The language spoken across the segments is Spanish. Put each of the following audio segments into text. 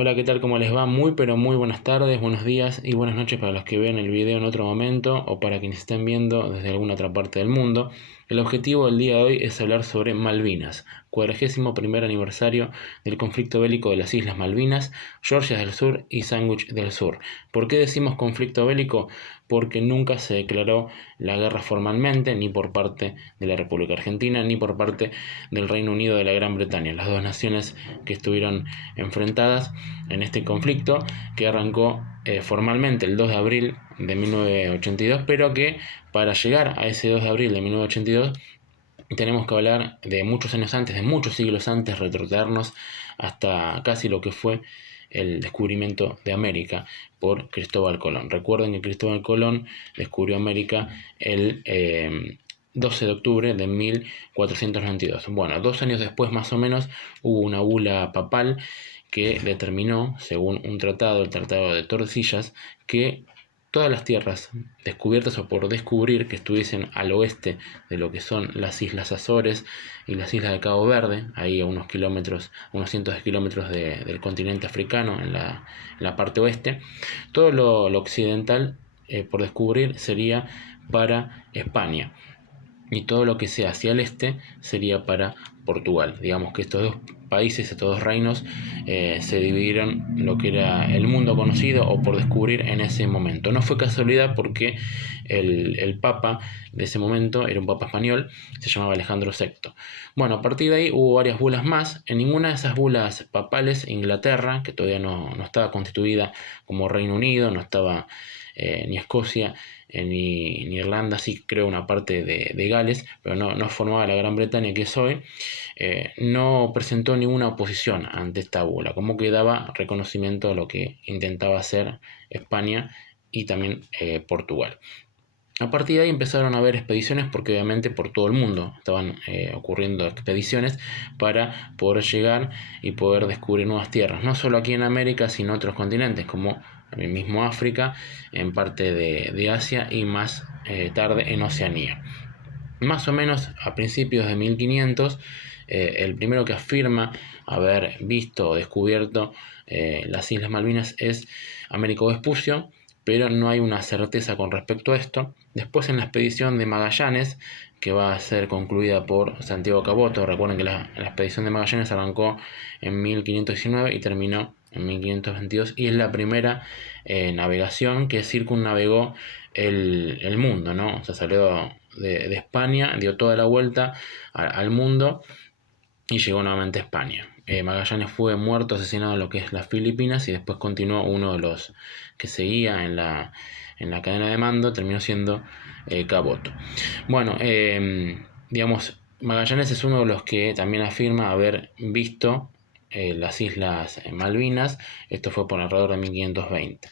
Hola, ¿qué tal? ¿Cómo les va? Muy, pero muy buenas tardes, buenos días y buenas noches para los que vean el video en otro momento o para quienes estén viendo desde alguna otra parte del mundo. El objetivo del día de hoy es hablar sobre Malvinas, 41º aniversario del conflicto bélico de las Islas Malvinas, Georgia del Sur y Sandwich del Sur. ¿Por qué decimos conflicto bélico? Porque nunca se declaró la guerra formalmente, ni por parte de la República Argentina, ni por parte del Reino Unido de la Gran Bretaña, las dos naciones que estuvieron enfrentadas en este conflicto que arrancó formalmente el 2 de abril de 1982, pero que para llegar a ese 2 de abril de 1982 tenemos que hablar de muchos años antes, de muchos siglos antes, retrotraernos hasta casi lo que fue el descubrimiento de América por Cristóbal Colón. Recuerden que Cristóbal Colón descubrió América el 12 de octubre de 1492. Bueno, 2 años después más o menos hubo una bula papal que determinó, según un tratado, el Tratado de Tordesillas, que todas las tierras descubiertas o por descubrir que estuviesen al oeste de lo que son las Islas Azores y las Islas de Cabo Verde, ahí a unos kilómetros, unos cientos de kilómetros del continente africano en la parte oeste, todo lo occidental por descubrir sería para España y todo lo que sea hacia el este sería para Portugal. Digamos que estos dos países, estos dos reinos, se dividieron lo que era el mundo conocido o por descubrir en ese momento. No fue casualidad porque el papa de ese momento era un papa español, se llamaba Alejandro VI. Bueno, a partir de ahí hubo varias bulas más. En ninguna de esas bulas papales, Inglaterra, que todavía no estaba constituida como Reino Unido, no estaba ni Escocia, ni Irlanda, sí creo una parte de Gales, pero no formaba la Gran Bretaña que es hoy, no presentó ninguna oposición ante esta bula, como que daba reconocimiento a lo que intentaba hacer España y también Portugal. A partir de ahí empezaron a haber expediciones porque obviamente por todo el mundo estaban ocurriendo expediciones para poder llegar y poder descubrir nuevas tierras, no solo aquí en América, sino en otros continentes como el mismo África, en parte de Asia y más tarde en Oceanía. Más o menos a principios de 1500, el primero que afirma haber visto o descubierto las Islas Malvinas es Américo Vespucio, pero no hay una certeza con respecto a esto. Después en la expedición de Magallanes, que va a ser concluida por Santiago Caboto, recuerden que la expedición de Magallanes arrancó en 1519 y terminó en 1522 y es la primera navegación que circunnavegó el mundo, ¿no? O sea, salió de España, dio toda la vuelta al mundo y llegó nuevamente a España. Magallanes fue muerto, asesinado en lo que es las Filipinas y después continuó uno de los que seguía en la cadena de mando, terminó siendo Caboto. Bueno, digamos, Magallanes es uno de los que también afirma haber visto las Islas Malvinas. Esto fue por alrededor de 1520.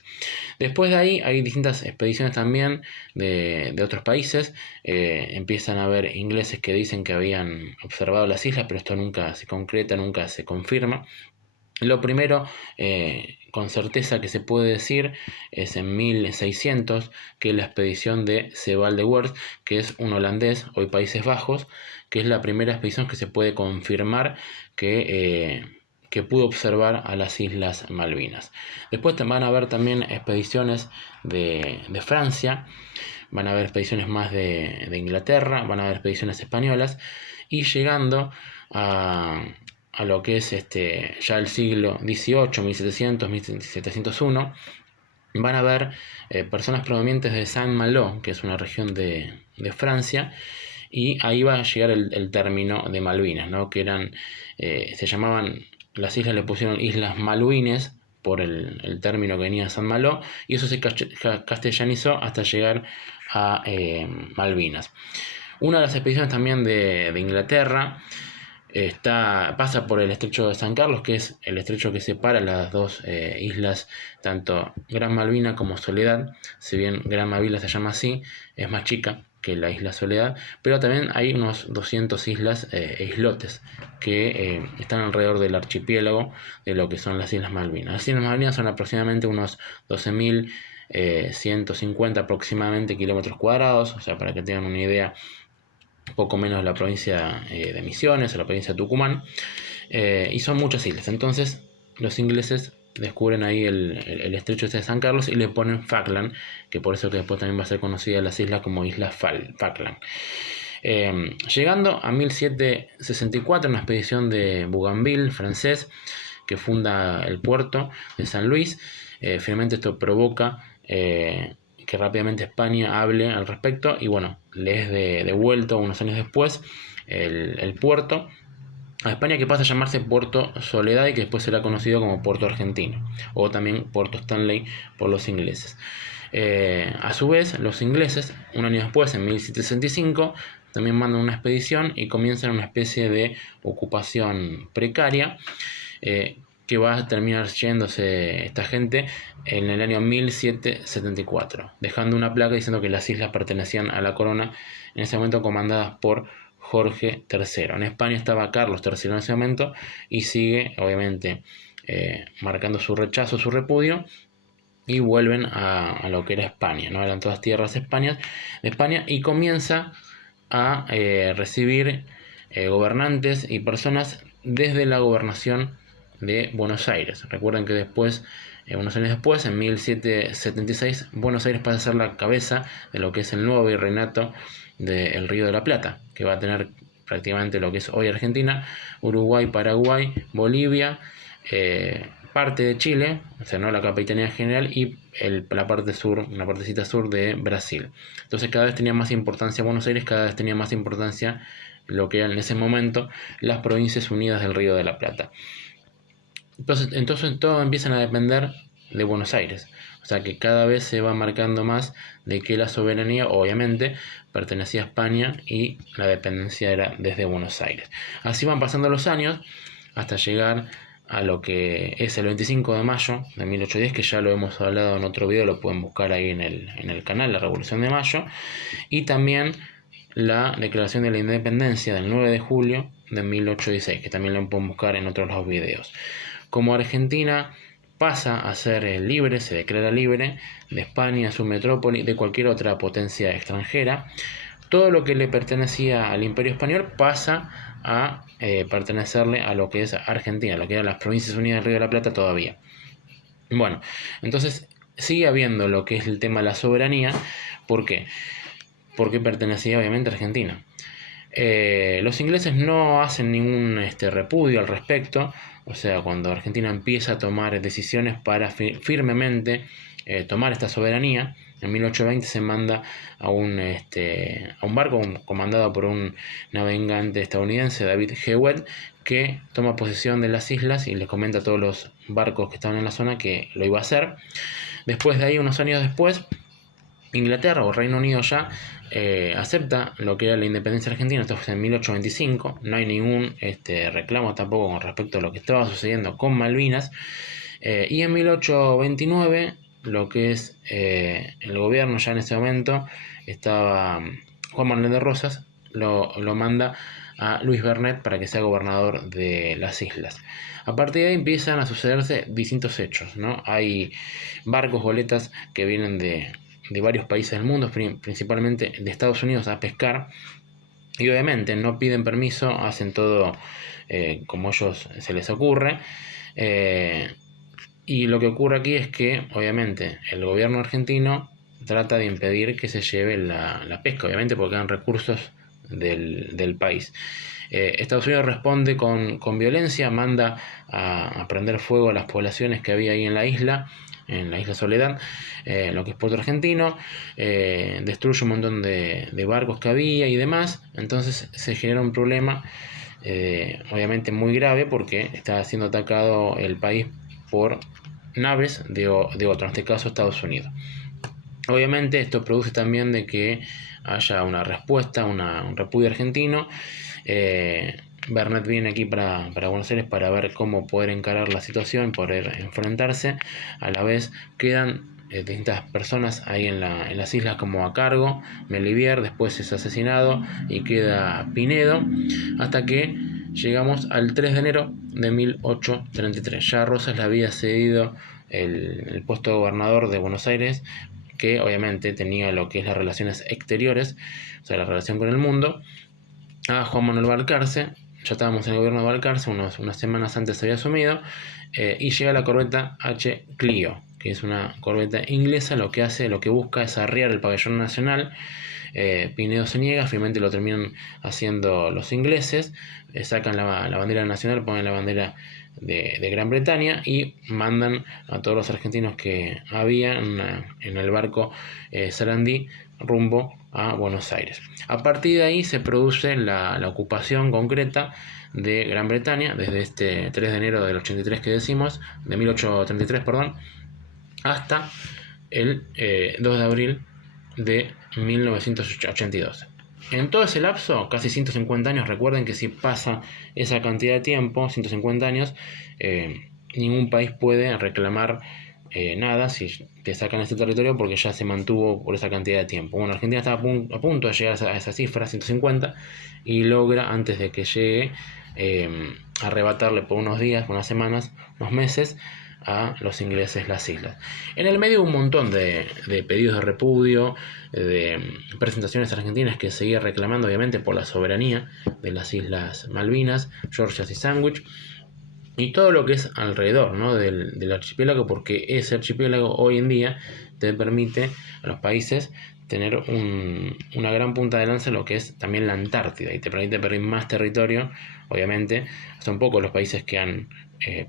Después de ahí hay distintas expediciones también de otros países. Empiezan a haber ingleses que dicen que habían observado las islas, pero esto nunca se concreta, nunca se confirma. Lo primero, con certeza que se puede decir, es en 1600, que es la expedición de Sebald de Weert, que es un holandés, hoy Países Bajos, que es la primera expedición que se puede confirmar que pudo observar a las Islas Malvinas. Después van a haber también expediciones de Francia, van a haber expediciones más de Inglaterra, van a haber expediciones españolas, y llegando a lo que es ya el siglo XVIII, 1700, 1701, van a haber personas provenientes de Saint-Malo, que es una región de Francia, y ahí va a llegar el término de Malvinas, ¿no? Que eran, se llamaban, las islas le pusieron Islas Maluines por el término que venía de San Malo, y eso se castellanizó hasta llegar a Malvinas. Una de las expediciones también de Inglaterra pasa por el estrecho de San Carlos, que es el estrecho que separa las dos islas, tanto Gran Malvina como Soledad. Si bien Gran Malvina se llama así, es más chica que la isla Soledad, pero también hay unos 200 islas e islotes que están alrededor del archipiélago de lo que son las Islas Malvinas. Las Islas Malvinas son aproximadamente unos 12.150 aproximadamente kilómetros cuadrados, o sea, para que tengan una idea, poco menos la provincia de Misiones o la provincia de Tucumán, y son muchas islas. Entonces los ingleses descubren ahí el estrecho de San Carlos y le ponen Falkland, que por eso que después también va a ser conocida las islas como Islas Falkland. Llegando a 1764, una expedición de Bougainville, francés, que funda el puerto de San Luis. Finalmente esto provoca que rápidamente España hable al respecto y bueno, le es devuelto unos años después el puerto a España, que pasa a llamarse Puerto Soledad y que después será conocido como Puerto Argentino o también Puerto Stanley por los ingleses. A su vez, los ingleses, un año después, en 1765, también mandan una expedición y comienzan una especie de ocupación precaria que va a terminar yéndose esta gente en el año 1774, dejando una placa diciendo que las islas pertenecían a la corona, en ese momento comandadas por Jorge III. En España estaba Carlos III en ese momento y sigue, obviamente, marcando su rechazo, su repudio, y vuelven a lo que era España, ¿no? Eran todas tierras de España y comienza a recibir gobernantes y personas desde la gobernación de Buenos Aires. Recuerden que después, unos años después, en 1776, Buenos Aires pasa a ser la cabeza de lo que es el nuevo virreinato del Río de la Plata, que va a tener prácticamente lo que es hoy Argentina, Uruguay, Paraguay, Bolivia, parte de Chile, o sea, no la capitanía general, y la parte sur, una partecita sur de Brasil. Entonces cada vez tenía más importancia Buenos Aires, cada vez tenía más importancia lo que eran en ese momento las Provincias Unidas del Río de la Plata. Entonces todo empiezan a depender de Buenos Aires. O sea que cada vez se va marcando más de que la soberanía, obviamente, pertenecía a España y la dependencia era desde Buenos Aires. Así van pasando los años hasta llegar a lo que es el 25 de mayo de 1810, que ya lo hemos hablado en otro video, lo pueden buscar ahí en el canal, la Revolución de Mayo, y también la Declaración de la Independencia del 9 de julio de 1816, que también lo pueden buscar en otros dos videos. Como Argentina pasa a ser libre, se declara libre de España, su metrópoli, de cualquier otra potencia extranjera, todo lo que le pertenecía al Imperio Español pasa a pertenecerle a lo que es Argentina, lo que eran las Provincias Unidas del Río de la Plata todavía. Bueno, entonces sigue habiendo lo que es el tema de la soberanía. ¿Por qué? Porque pertenecía obviamente a Argentina. Los ingleses no hacen ningún repudio al respecto, o sea, cuando Argentina empieza a tomar decisiones para firmemente tomar esta soberanía, en 1820 se manda a un barco comandado por un navegante estadounidense, David Hewett, que toma posesión de las islas y les comenta a todos los barcos que estaban en la zona que lo iba a hacer. Después de ahí, unos años después, Inglaterra o Reino Unido ya acepta lo que era la independencia argentina. Esto fue en 1825. No hay ningún reclamo tampoco con respecto a lo que estaba sucediendo con Malvinas. Y en 1829, lo que es el gobierno ya en ese momento, estaba Juan Manuel de Rosas, lo manda a Luis Bernet para que sea gobernador de las islas. A partir de ahí empiezan a sucederse distintos hechos, ¿no? Hay barcos, goletas que vienen de varios países del mundo, principalmente de Estados Unidos, a pescar, y obviamente no piden permiso, hacen todo como ellos se les ocurre, y lo que ocurre aquí es que obviamente el gobierno argentino trata de impedir que se lleve la pesca, obviamente porque eran recursos del país. Estados Unidos responde con violencia, manda a prender fuego a las poblaciones que había ahí en la isla Soledad, lo que es Puerto Argentino, destruye un montón de barcos que había y demás. Entonces se genera un problema obviamente muy grave, porque está siendo atacado el país por naves de otro, en este caso Estados Unidos. Obviamente esto produce también de que haya una respuesta, un repudio argentino. Bernet viene aquí para Buenos Aires para ver cómo poder encarar la situación, poder enfrentarse. A la vez quedan distintas personas ahí en las islas como a cargo. Melivier después es asesinado y queda Pinedo, hasta que llegamos al 3 de enero de 1833. Ya Rosas le había cedido el puesto de gobernador de Buenos Aires, que obviamente tenía lo que es las relaciones exteriores, o sea, la relación con el mundo, a Juan Manuel Balcarce, ya estábamos en el gobierno de Balcarce, unas semanas antes había asumido, y llega la corbeta H. Clio, que es una corbeta inglesa. Lo que busca es arriar el pabellón nacional. Pinedo se niega, finalmente lo terminan haciendo los ingleses, sacan la bandera nacional, ponen la bandera de Gran Bretaña y mandan a todos los argentinos que había en el barco Sarandí rumbo a Buenos Aires. A partir de ahí se produce la ocupación concreta de Gran Bretaña desde este 3 de enero del 83 que decimos, de 1833, perdón, hasta el 2 de abril de 1982. En todo ese lapso, casi 150 años, recuerden que si pasa esa cantidad de tiempo, 150 años, ningún país puede reclamar nada si te sacan este territorio porque ya se mantuvo por esa cantidad de tiempo. Bueno, Argentina estaba a punto de llegar a esa cifra, 150, y logra, antes de que llegue, arrebatarle por unos días, unas semanas, unos meses, a los ingleses las islas. En el medio un montón de pedidos de repudio, de presentaciones argentinas que seguía reclamando obviamente por la soberanía de las Islas Malvinas, Georgias y Sandwich, y todo lo que es alrededor, ¿no?, del archipiélago, porque ese archipiélago hoy en día te permite a los países tener una gran punta de lanza en lo que es también la Antártida, y te permite pedir más territorio. Obviamente son pocos los países que han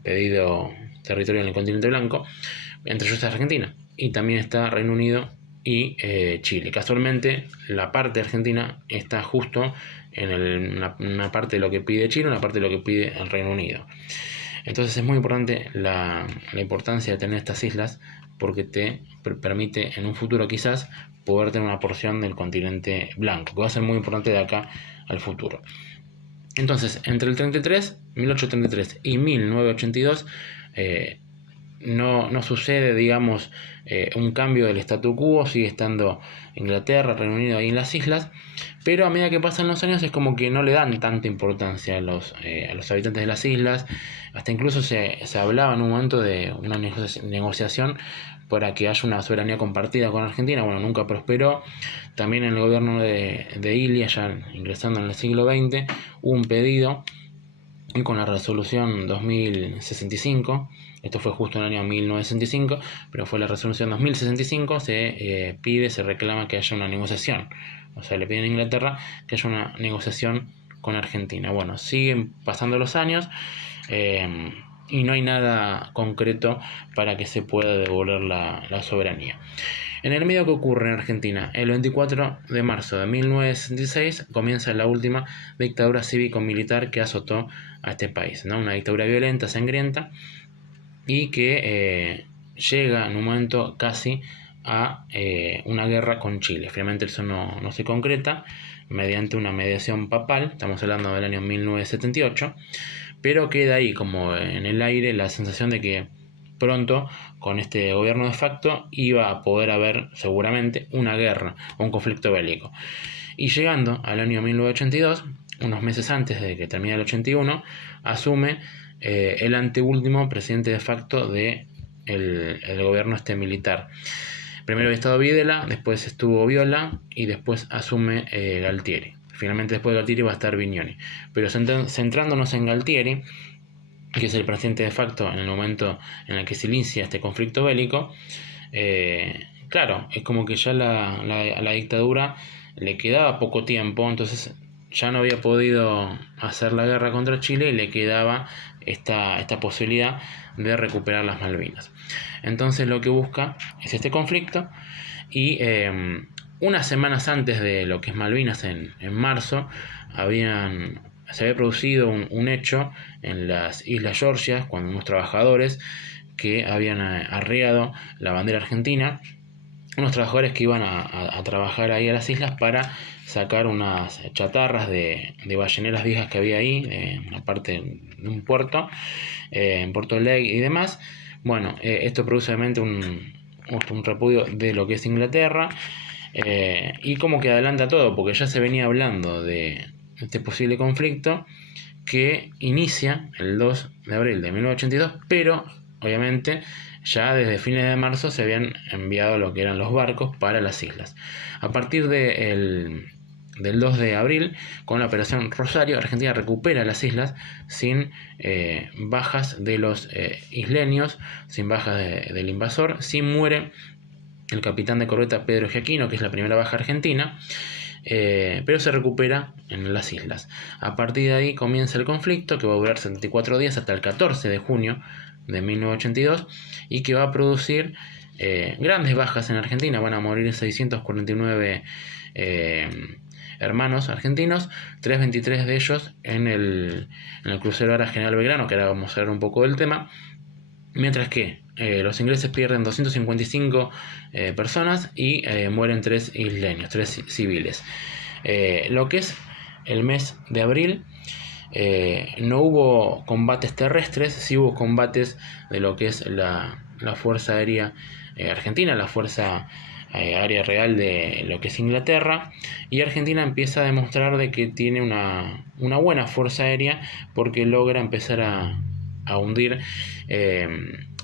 pedido territorio en el continente blanco, entre ellos está Argentina, y también está Reino Unido y Chile. Casualmente la parte de Argentina está justo en una parte de lo que pide Chile, una parte de lo que pide el Reino Unido. Entonces es muy importante la importancia de tener estas islas, porque te permite en un futuro quizás poder tener una porción del continente blanco, que va a ser muy importante de acá al futuro. Entonces, entre el 1833 y 1982, no sucede, digamos, un cambio del statu quo, sigue estando Inglaterra, Reino Unido ahí en las islas, pero a medida que pasan los años es como que no le dan tanta importancia a los habitantes de las islas. Hasta incluso se hablaba en un momento de una negociación para que haya una soberanía compartida con Argentina. Bueno, nunca prosperó. También en el gobierno de Ilia, ya ingresando en el siglo XX, hubo un pedido, y con la resolución 2065, esto fue justo en el año 1965, pero fue la resolución 2065, se reclama que haya una negociación. O sea, le piden a Inglaterra que haya una negociación con Argentina. Bueno, siguen pasando los años y no hay nada concreto para que se pueda devolver la soberanía. En el medio, que ocurre en Argentina, el 24 de marzo de 1966 comienza la última dictadura cívico-militar que azotó a este país, ¿no? Una dictadura violenta, sangrienta, y que llega en un momento casi a una guerra con Chile. Finalmente eso no se concreta mediante una mediación papal, estamos hablando del año 1978, pero queda ahí como en el aire la sensación de que pronto, con este gobierno de facto, iba a poder haber seguramente una guerra o un conflicto bélico. Y llegando al año 1982, unos meses antes de que termine el 81, asume el anteúltimo presidente de facto del gobierno militar. Primero había estado Videla, después estuvo Viola y después asume Galtieri. Finalmente después de Galtieri va a estar Vignoni. Pero centrándonos en Galtieri, que es el presidente de facto en el momento en el que se inicia este conflicto bélico, claro, es como que ya a la dictadura le quedaba poco tiempo, entonces ya no había podido hacer la guerra contra Chile y le quedaba esta posibilidad de recuperar las Malvinas. Entonces lo que busca es este conflicto, y unas semanas antes de lo que es Malvinas, en marzo, se había producido un hecho en las Islas Georgias, cuando unos trabajadores que habían arriado la bandera argentina, unos trabajadores que iban a trabajar ahí a las islas para sacar unas chatarras de balleneras viejas que había ahí, en la parte de un puerto, en Puerto Lake y demás. Bueno, esto produce obviamente un repudio de lo que es Inglaterra, y como que adelanta todo, porque ya se venía hablando de este posible conflicto que inicia el 2 de abril de 1982, pero obviamente ya desde fines de marzo se habían enviado lo que eran los barcos para las islas. A partir del del 2 de abril, con la operación Rosario, Argentina recupera las islas sin bajas de los isleños, sin bajas del invasor. Sí muere el capitán de corbeta Pedro Giaquino, que es la primera baja argentina, pero se recupera en las islas. A partir de ahí comienza el conflicto, que va a durar 74 días hasta el 14 de junio de 1982 y que va a producir grandes bajas en Argentina. Van a morir 649 hermanos argentinos, 323 de ellos en el crucero Ara General Belgrano, que ahora vamos a hablar un poco del tema, mientras que los ingleses pierden 255 personas y mueren 3 isleños, 3 civiles. Lo que es el mes de abril, no hubo combates terrestres, sí hubo combates de lo que es la Fuerza Aérea Argentina, la Fuerza Aérea Real de lo que es Inglaterra, y Argentina empieza a demostrar de que tiene una buena fuerza aérea, porque logra empezar a hundir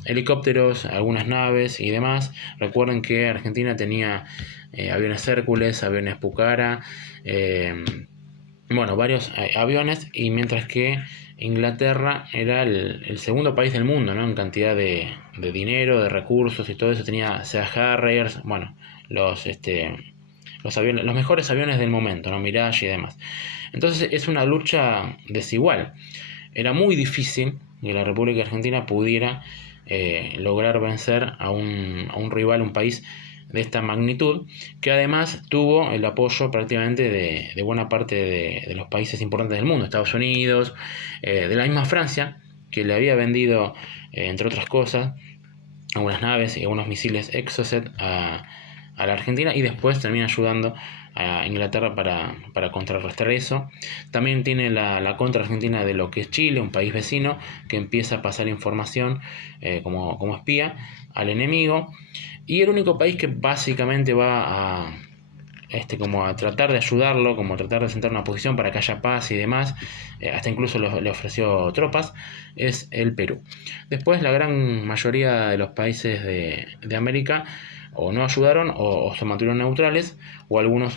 helicópteros, algunas naves y demás. Recuerden que Argentina tenía aviones Hércules, aviones Pucara, varios aviones, y mientras que Inglaterra era el segundo país del mundo, ¿no?, en cantidad de dinero, de recursos y todo eso. Tenía Sea Harriers, los aviones, los mejores aviones del momento, ¿no?, Mirage y demás. Entonces es una lucha desigual. Era muy difícil que la República Argentina pudiera lograr vencer a un rival, un país de esta magnitud, que además tuvo el apoyo prácticamente de buena parte de los países importantes del mundo, Estados Unidos, de la misma Francia, que le había vendido, entre otras cosas, algunas naves y algunos misiles Exocet a la Argentina, y después termina ayudando a Inglaterra para contrarrestar eso. También tiene la contra argentina de lo que es Chile, un país vecino, que empieza a pasar información como espía al enemigo, y el único país que básicamente va a tratar de ayudarlo, como tratar de sentar una posición para que haya paz y demás, hasta incluso le ofreció tropas, es el Perú. Después la gran mayoría de los países de América o no ayudaron o se mantuvieron neutrales, o alguna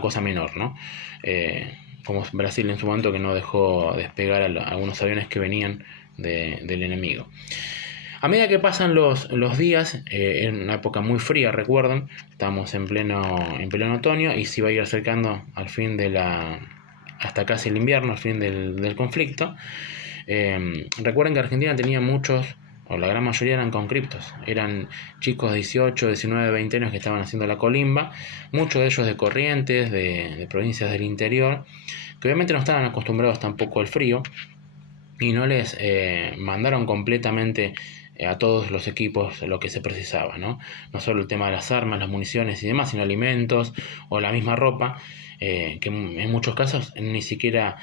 cosa menor, ¿no? Como Brasil en su momento, que no dejó despegar algunos aviones que venían del enemigo. A medida que pasan los días, en una época muy fría, recuerden, estamos en pleno otoño, y se va a ir acercando al fin hasta casi el invierno, al fin del conflicto. Recuerden que Argentina tenía muchos, o la gran mayoría eran conscriptos, eran chicos de 18, 19, 20 años que estaban haciendo la colimba, muchos de ellos de Corrientes, de provincias del interior, que obviamente no estaban acostumbrados tampoco al frío, y no les mandaron completamente a todos los equipos lo que se precisaba, ¿no? No solo el tema de las armas, las municiones y demás, sino alimentos o la misma ropa, que en muchos casos ni siquiera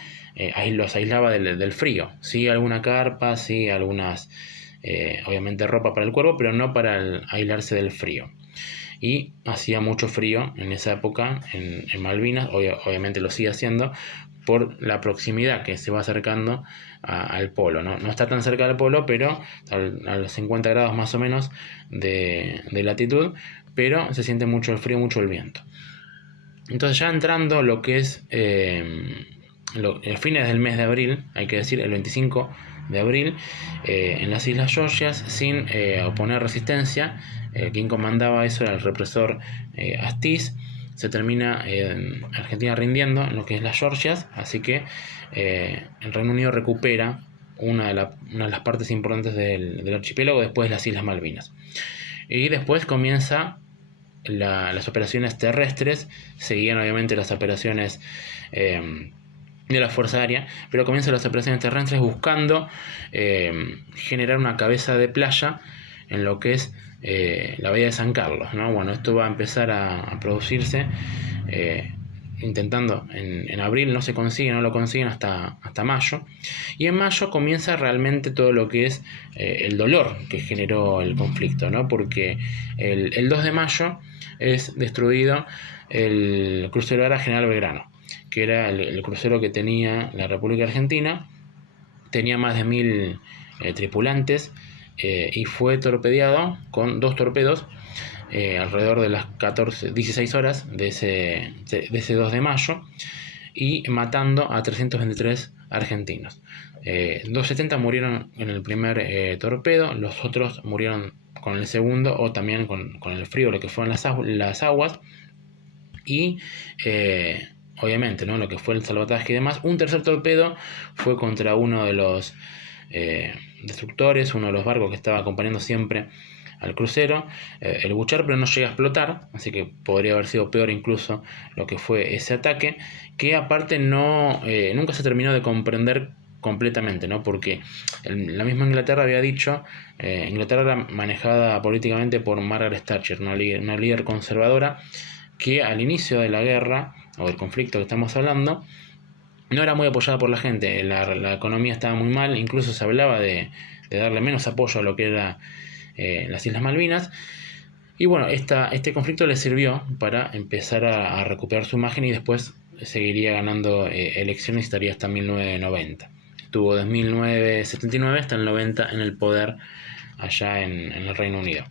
los aislaba del frío. Sí, alguna carpa, sí, algunas, obviamente, ropa para el cuerpo, pero no para aislarse del frío. Y hacía mucho frío en esa época en Malvinas, obviamente lo sigue haciendo, por la proximidad que se va acercando al polo, ¿no? No está tan cerca del polo, pero a los 50 grados más o menos de latitud, pero se siente mucho el frío, mucho el viento. Entonces, ya entrando lo que es los fines del mes de abril, hay que decir, el 25 de abril, en las Islas Georgias, sin oponer resistencia, quien comandaba eso era el represor Astiz. Se termina Argentina rindiendo en lo que es las Georgias, así que el Reino Unido recupera una de las partes importantes del archipiélago, después de las Islas Malvinas. Y después comienza las operaciones terrestres, seguían obviamente las operaciones de la Fuerza Aérea, pero comienzan las operaciones terrestres buscando generar una cabeza de playa en lo que es la bahía de San Carlos, ¿no? Bueno, esto va a empezar a producirse, intentando en abril, no lo consiguen hasta mayo, y en mayo comienza realmente todo lo que es el dolor que generó el conflicto, ¿no? Porque el 2 de mayo es destruido el crucero Ara General Belgrano, que era el crucero que tenía la República Argentina. Tenía más de 1000 tripulantes, y fue torpedeado con 2 torpedos alrededor de las 16 horas de ese 2 de mayo y matando a 323 argentinos. 270 murieron en el primer torpedo, los otros murieron con el segundo o también con el frío, lo que fueron las aguas. Y obviamente, ¿no?, lo que fue el salvataje y demás. Un tercer torpedo fue contra uno de los destructores, uno de los barcos que estaba acompañando siempre al crucero, el Bucher, pero no llega a explotar, así que podría haber sido peor incluso lo que fue ese ataque, que aparte nunca se terminó de comprender completamente, ¿no? Porque la misma Inglaterra había dicho, Inglaterra era manejada políticamente por Margaret Thatcher, una líder conservadora, que al inicio de la guerra o del conflicto que estamos hablando no era muy apoyada por la gente, la economía estaba muy mal, incluso se hablaba de darle menos apoyo a lo que era las Islas Malvinas. Y bueno, este conflicto le sirvió para empezar a recuperar su imagen y después seguiría ganando elecciones y estaría hasta 1990. Estuvo desde 1979 hasta el 90 en el poder allá en el Reino Unido.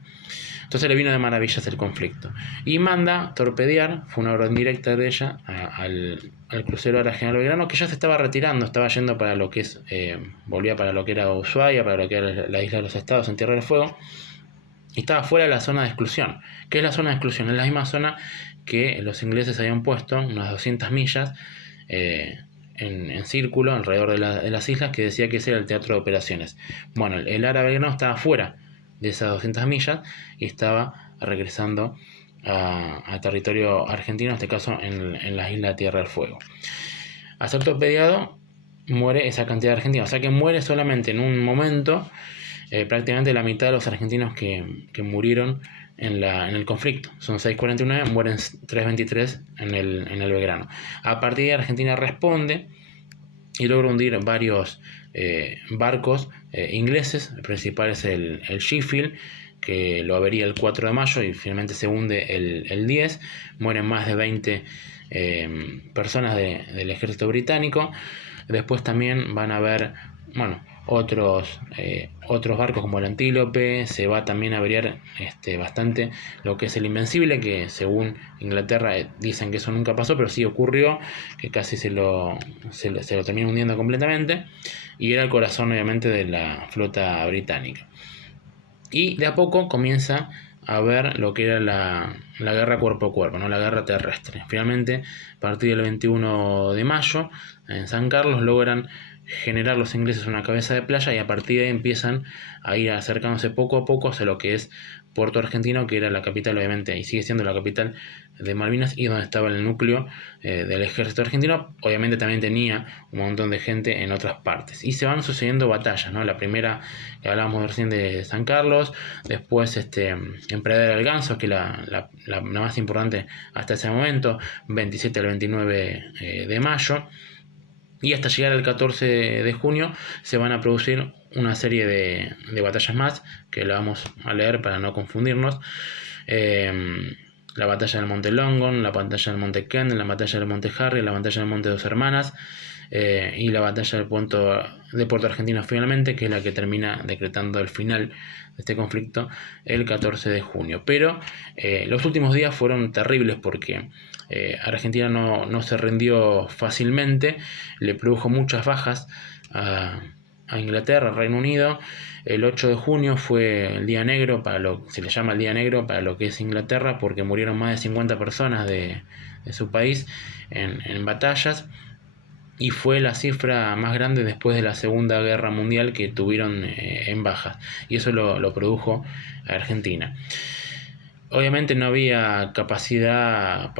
Entonces le vino de maravillas el conflicto. Y manda torpedear, fue una orden directa de ella, al crucero Ara General Belgrano, que ya se estaba retirando, estaba yendo para lo que es, volvía para lo que era Ushuaia, para lo que era la Isla de los Estados en Tierra del Fuego, y estaba fuera de la zona de exclusión. ¿Qué es la zona de exclusión? Es la misma zona que los ingleses habían puesto, unas 200 millas, en círculo alrededor de las islas, que decía que ese era el teatro de operaciones. Bueno, el Ara Belgrano estaba fuera de esas 200 millas y estaba regresando a territorio argentino, en este caso en las islas de Tierra del Fuego. Al ser torpedeado muere esa cantidad de argentinos, o sea que muere solamente en un momento prácticamente la mitad de los argentinos que murieron en el conflicto. Son 649, mueren 323 en el Belgrano. A partir de ahí Argentina responde y logra hundir varios barcos ingleses. El principal es el Sheffield, que lo avería el 4 de mayo y finalmente se hunde el 10. Mueren más de 20 personas del ejército británico. Después también van a haber, bueno, otros barcos como el Antílope. Se va también a averiar bastante lo que es el Invencible, que según Inglaterra dicen que eso nunca pasó, pero sí ocurrió, que casi se lo termina hundiendo completamente, y era el corazón obviamente de la flota británica. Y de a poco comienza a ver lo que era la guerra cuerpo a cuerpo, ¿no?, la guerra terrestre. Finalmente, a partir del 21 de mayo, en San Carlos logran generar los ingleses una cabeza de playa y a partir de ahí empiezan a ir acercándose poco a poco hacia lo que es Puerto Argentino, que era la capital obviamente y sigue siendo la capital de Malvinas y donde estaba el núcleo del ejército argentino. Obviamente también tenía un montón de gente en otras partes y se van sucediendo batallas, ¿no? La primera que hablábamos recién de San Carlos, después en Pradera del Ganso, que la más importante hasta ese momento, 27 al 29 de mayo. Y hasta llegar al 14 de junio se van a producir una serie de batallas más, que la vamos a leer para no confundirnos. La batalla del Monte Longon, la batalla del Monte Ken, la batalla del Monte Harry, la batalla del Monte Dos Hermanas, y la batalla de Puerto Argentino finalmente, que es la que termina decretando el final de este conflicto el 14 de junio. Pero los últimos días fueron terribles porque Argentina no se rindió fácilmente, le produjo muchas bajas a Inglaterra, Reino Unido. El 8 de junio fue el día negro, se le llama el día negro para lo que es Inglaterra, porque murieron más de 50 personas de su país en batallas, y fue la cifra más grande después de la Segunda Guerra Mundial que tuvieron en bajas, y eso lo produjo Argentina. Obviamente no había capacidad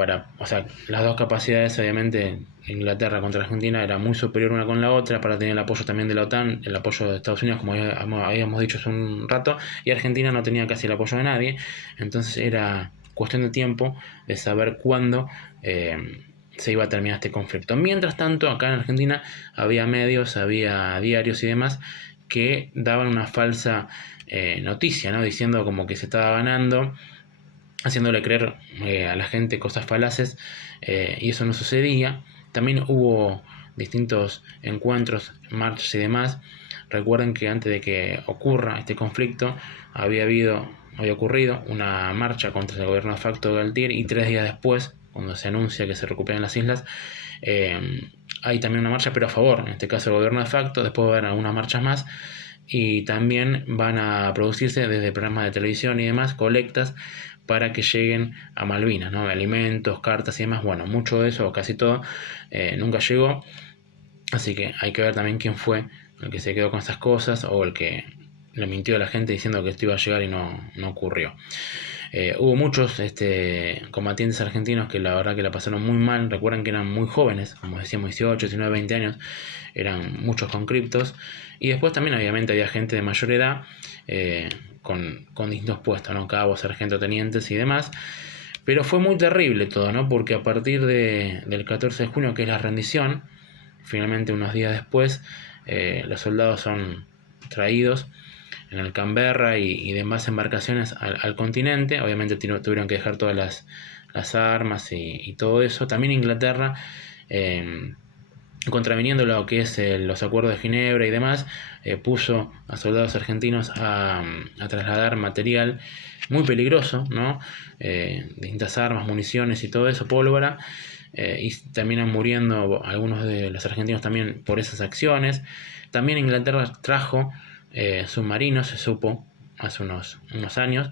las dos capacidades, obviamente, Inglaterra contra Argentina era muy superior una con la otra, para tener el apoyo también de la OTAN, el apoyo de Estados Unidos, como habíamos dicho hace un rato, y Argentina no tenía casi el apoyo de nadie. Entonces era cuestión de tiempo de saber cuándo se iba a terminar este conflicto. Mientras tanto, acá en Argentina había medios, había diarios y demás que daban una falsa noticia, ¿no?, diciendo como que se estaba ganando, haciéndole creer a la gente cosas falaces, y eso no sucedía. También hubo distintos encuentros, marchas y demás. Recuerden que antes de que ocurra este conflicto había habido había ocurrido una marcha contra el gobierno de facto de Galtieri, y 3 días después, cuando se anuncia que se recuperan las islas, hay también una marcha, pero a favor, en este caso el gobierno de facto. Después va a haber algunas marchas más, y también van a producirse desde programas de televisión y demás colectas para que lleguen a Malvinas, ¿no? Alimentos, cartas y demás. Bueno, mucho de eso, o casi todo, nunca llegó. Así que hay que ver también quién fue el que se quedó con esas cosas, o el que le mintió a la gente diciendo que esto iba a llegar y no ocurrió. Hubo muchos combatientes argentinos que la verdad que la pasaron muy mal. Recuerden que eran muy jóvenes, como decíamos, 18, 19, 20 años. Eran muchos conscriptos. Y después también obviamente había gente de mayor edad, con distintos puestos, ¿no? Cabos, sargentos, tenientes y demás. Pero fue muy terrible todo, ¿no? Porque a partir del 14 de junio, que es la rendición, finalmente unos días después, los soldados son traídos en el Canberra y demás embarcaciones al continente. Obviamente tuvieron que dejar todas las armas y todo eso. También Inglaterra, contraviniendo lo que es los acuerdos de Ginebra y demás, puso a soldados argentinos a trasladar material muy peligroso, ¿no? Distintas armas, municiones y todo eso, pólvora, y terminan muriendo algunos de los argentinos también por esas acciones. También Inglaterra trajo submarinos, se supo hace unos años,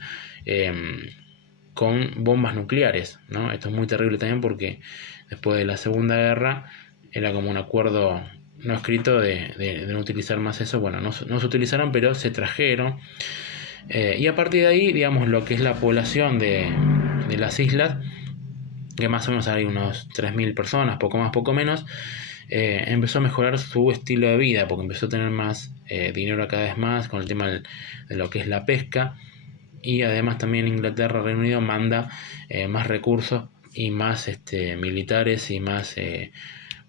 con bombas nucleares, ¿no? Esto es muy terrible también, porque después de la Segunda Guerra era como un acuerdo no escrito de no utilizar más eso. Bueno, no se utilizaron, pero se trajeron. Y a partir de ahí, digamos, lo que es la población de las islas, que más o menos hay unos 3.000 personas, poco más, poco menos, empezó a mejorar su estilo de vida, porque empezó a tener más dinero cada vez más con el tema de lo que es la pesca. Y además también Inglaterra, Reino Unido, manda más recursos y más militares y más,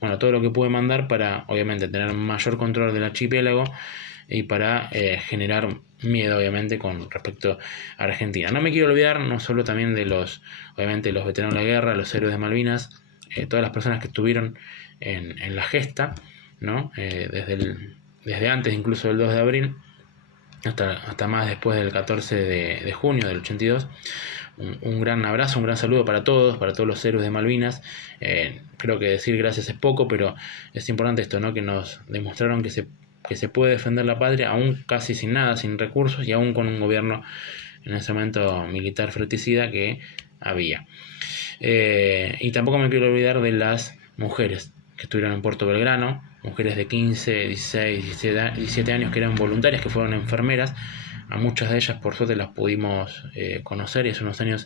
bueno, todo lo que puede mandar para, obviamente, tener mayor control del archipiélago, y para generar miedo, obviamente, con respecto a Argentina. No me quiero olvidar no solo también de obviamente, los veteranos de la guerra, los héroes de Malvinas, todas las personas que estuvieron en la gesta, ¿no? Desde antes incluso del 2 de abril, hasta más después del 14 de junio del 82. Un gran abrazo, un gran saludo para todos los héroes de Malvinas. Creo que decir gracias es poco, pero es importante esto, ¿no? Que nos demostraron que se puede defender la patria, aún casi sin nada, sin recursos, y aún con un gobierno en ese momento militar fratricida que había. Y tampoco me quiero olvidar de las mujeres que estuvieron en Puerto Belgrano, mujeres de 15, 16, 17 años, que eran voluntarias, que fueron enfermeras. A muchas de ellas, por suerte, las pudimos conocer, y hace unos años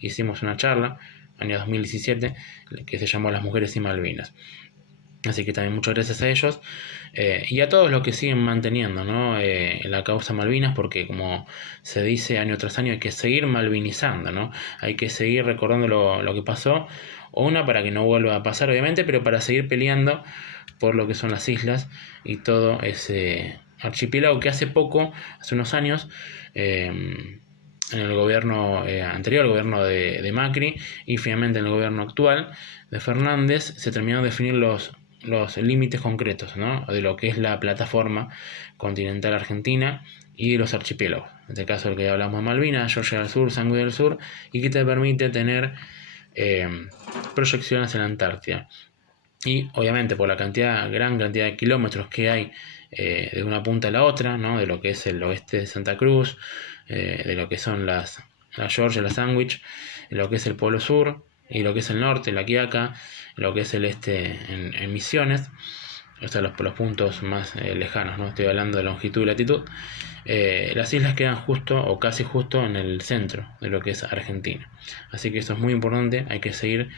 hicimos una charla, año 2017, que se llamó Las Mujeres y Malvinas. Así que también muchas gracias a ellos, y a todos los que siguen manteniendo, ¿no? La causa Malvinas, porque, como se dice año tras año, hay que seguir malvinizando, ¿no? Hay que seguir recordando lo que pasó, para que no vuelva a pasar, obviamente, pero para seguir peleando por lo que son las islas y todo ese archipiélago que hace unos años, en el gobierno anterior, el gobierno de Macri, y finalmente en el gobierno actual de Fernández, se terminaron de definir los límites concretos, ¿no? De lo que es la plataforma continental argentina y los archipiélagos. En este caso, el que hablamos de Malvinas, Georgia del Sur, Sangüe del Sur, y que te permite tener proyecciones en la Antártida. Y obviamente, por la gran cantidad de kilómetros que hay de una punta a la otra, ¿no? De lo que es el oeste de Santa Cruz, de lo que son la Georgia, la Sandwich, de lo que es el Polo Sur, y lo que es el norte, la Quiaca, lo que es el este en Misiones, o sea, los puntos más lejanos, ¿no? Estoy hablando de longitud y latitud. Las islas quedan justo o casi justo en el centro de lo que es Argentina. Así que eso es muy importante, hay que seguir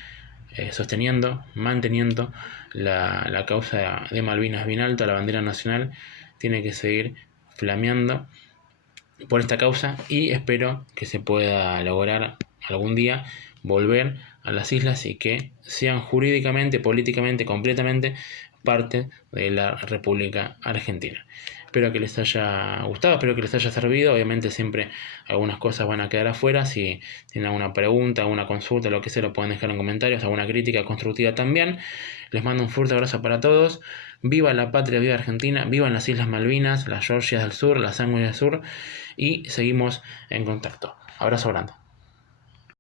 sosteniendo, manteniendo la causa de Malvinas bien alta. La bandera nacional tiene que seguir flameando por esta causa, y espero que se pueda lograr algún día volver a las islas y que sean jurídicamente, políticamente, completamente parte de la República Argentina. Espero que les haya gustado, espero que les haya servido. Obviamente siempre algunas cosas van a quedar afuera. Si tienen alguna pregunta, alguna consulta, lo que sea, lo pueden dejar en comentarios, alguna crítica constructiva también. Les mando un fuerte abrazo para todos. Viva la patria, viva Argentina, vivan las Islas Malvinas, las Georgias del Sur, las Sandwich del Sur, y seguimos en contacto. Abrazo grande.